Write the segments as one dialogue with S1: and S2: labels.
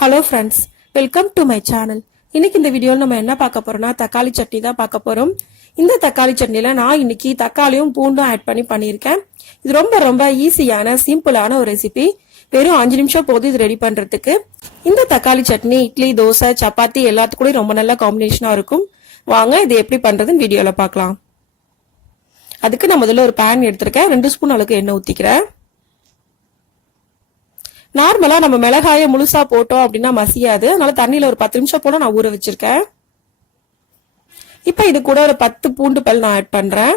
S1: Hello friends welcome to my channel இன்னைக்கு இந்த வீடியோவில் நம்ம என்ன பார்க்க போறோம்னா தக்காளி சட்னி தான் பார்க்க போறோம். இந்த தக்காளி சட்னியில் நான் இன்னைக்கு தக்காளியும் பூண்டும் ஆட் பண்ணி பண்ணியிருக்கேன். இது ரொம்ப ரொம்ப ஈஸியான சிம்பிளான ஒரு ரெசிபி வெறும் அஞ்சு நிமிஷம் போதும் இது ரெடி பண்றதுக்கு. இந்த தக்காளி சட்னி இட்லி தோசை சப்பாத்தி எல்லாத்துக்கூட ரொம்ப நல்ல காம்பினேஷனாக இருக்கும். வாங்க இது எப்படி பண்றதுன்னு வீடியோவில் பார்க்கலாம். அதுக்கு நான் முதல்ல ஒரு பேன் எடுத்திருக்கேன். ரெண்டு ஸ்பூன் அளவுக்கு எண்ணெய் ஊற்றிக்கிறேன் நார்மலா நம்ம மிளகாய முழுசா போட்டோம் அப்படின்னா மசியாது. அதனால தண்ணியில ஒரு பத்து நிமிஷம் போல நான் ஊற வச்சிருக்கேன். இப்ப இது கூட ஒரு பத்து பூண்டு பல் நான் ஆட் பண்றேன்.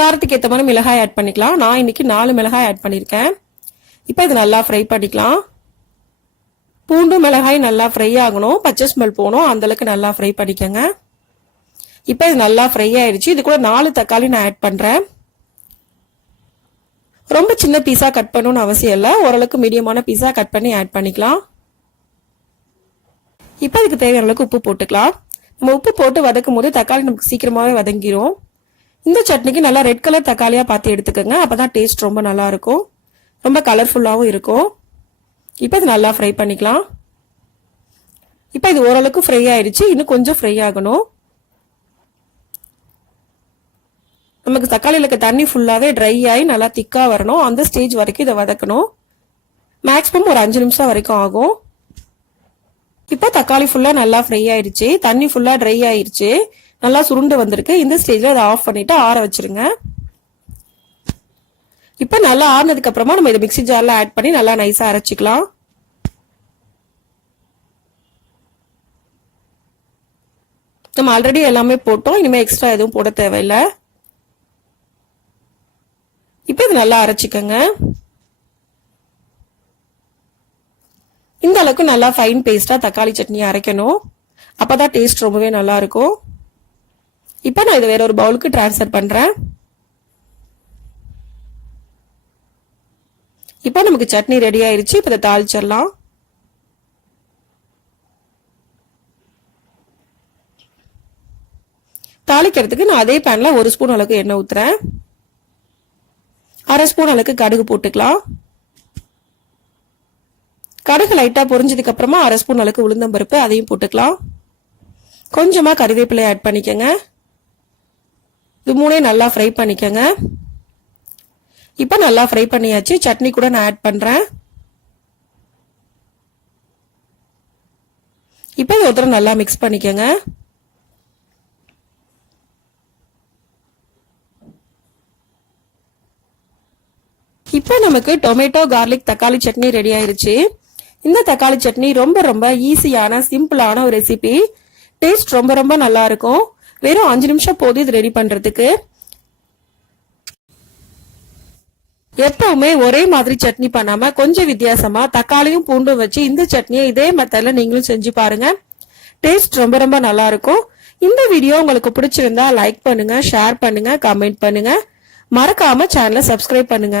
S1: காரத்துக்கு ஏற்ற மாதிரி மிளகாய் ஆட் பண்ணிக்கலாம். நான் இன்னைக்கு நாலு மிளகாய் ஆட் பண்ணியிருக்கேன் இப்போ இது நல்லா ஃப்ரை பண்ணிக்கலாம். பூண்டு மிளகாய் நல்லா ஃப்ரை ஆகணும். பச்சை ஸ்மெல் போகணும். அந்த அளவுக்கு நல்லா ஃப்ரை பண்ணிக்கோங்க. இப்போ இது நல்லா ஃப்ரை ஆயிடுச்சு. இது கூட நாலு தக்காளி நான் ஆட் பண்றேன். ரொம்ப சின்ன பீஸா கட் பண்ணணும்னு அவசியம் இல்லை. ஓரளவுக்கு மீடியமான பீஸா கட் பண்ணி ஆட் பண்ணிக்கலாம். இப்போ அதுக்கு தேவையான அளவுக்கு உப்பு போட்டுக்கலாம். நம்ம உப்பு போட்டு வதக்கும் போது தக்காளி நமக்கு சீக்கிரமாகவே வதங்கிரும். இந்த சட்னிக்கு நல்லா ரெட் கலர் தக்காளியாக பார்த்து எடுத்துக்கோங்க. அப்பதான் டேஸ்ட் ரொம்ப நல்லா இருக்கும். ரொம்ப கலர்ஃபுல்லாகவும் இருக்கும். இப்போ இது நல்லா ஃப்ரை பண்ணிக்கலாம். இப்போ இது ஓரளவுக்கு ஃப்ரை ஆயிடுச்சு இன்னும் கொஞ்சம் ஃப்ரை ஆகணும். நமக்கு தக்காளியில் இருக்க தண்ணி ஃபுல்லாகவே ட்ரை ஆகி நல்லா திக்காக வரணும். அந்த ஸ்டேஜ் வரைக்கும் இதை வதக்கணும். மேக்ஸிமம் ஒரு அஞ்சு நிமிஷம் வரைக்கும் ஆகும். இப்போ தக்காளி ஃபுல்லாக நல்லா ஃப்ரை ஆயிடுச்சு. தண்ணி ஃபுல்லாக ட்ரை ஆயிடுச்சு நல்லா சுருண்டு வந்திருக்கு. இந்த ஸ்டேஜில் அதை ஆஃப் பண்ணிவிட்டு ஆற வச்சுருங்க. இப்போ நல்லா ஆறுனதுக்கு அப்புறமா நம்ம இதை மிக்ஸி ஜாரில் ஆட் பண்ணி நல்லா நைஸாக அரைச்சிக்கலாம். நம்ம ஆல்ரெடி எல்லாமே போட்டோம். இனிமேல் எக்ஸ்ட்ரா எதுவும் போட தேவையில்லை. இது நல்லா அரைச்சிக்கோங்க. இந்த அளவுக்கு நல்லா ஃபைன் பேஸ்டா தக்காளி சட்னி அரைக்கணும். அப்பதான் டேஸ்ட் ரொம்பவே நல்லா இருக்கும். இப்போ நான் இதை வேற ஒரு பவுலுக்கு டிரான்ஸ்ஃபர் பண்றேன். இப்போ நமக்கு சட்னி ரெடி ஆயிருச்சு. இப்போ இதை தாளிச்சிடலாம். தாளிக்கிறதுக்கு நான் அதே பேனில் ஒரு ஸ்பூன் அளவுக்கு எண்ணெய் ஊத்துறேன். அரை ஸ்பூன் அளவுக்கு கடுகு போட்டுக்கலாம். கடுகு லைட்டாக பொரிஞ்சதுக்கு அப்புறமா அரை ஸ்பூன் அளவுக்கு உளுந்தம்பருப்பு அதையும் போட்டுக்கலாம். கொஞ்சமாக கறிவேப்பிலை ஆட் பண்ணிக்கோங்க. இது மூணையும் நல்லா ஃப்ரை பண்ணிக்கோங்க. இப்போ நல்லா ஃப்ரை பண்ணியாச்சு. சட்னி கூட நான் ஆட் பண்ணுறேன் இப்போ இது ஒருத்தரம் நல்லா மிக்ஸ் பண்ணிக்கோங்க. இப்போ நமக்கு டொமேட்டோ கார்லிக் தக்காளி சட்னி ரெடி ஆயிருச்சு. இந்த தக்காளி சட்னி ரொம்ப ரொம்ப ஈஸியான சிம்பிளான ஒரு ரெசிபி டேஸ்ட் ரொம்ப ரொம்ப நல்லா இருக்கும். வெறும் அஞ்சு நிமிஷம் போதும் இது ரெடி பண்றதுக்கு. எப்பவுமே ஒரே மாதிரி சட்னி பண்ணாம கொஞ்சம் வித்தியாசமா தக்காளியும் பூண்டும் வச்சு இந்த சட்னியை இதே மெத்தட்ல நீங்களும் செஞ்சு பாருங்க. டேஸ்ட் ரொம்ப ரொம்ப நல்லா இருக்கும். இந்த வீடியோ உங்களுக்கு பிடிச்சிருந்தா லைக் பண்ணுங்க ஷேர் பண்ணுங்க கமெண்ட் பண்ணுங்க. மறக்காம சேனலை சப்ஸ்கிரைப் பண்ணுங்க.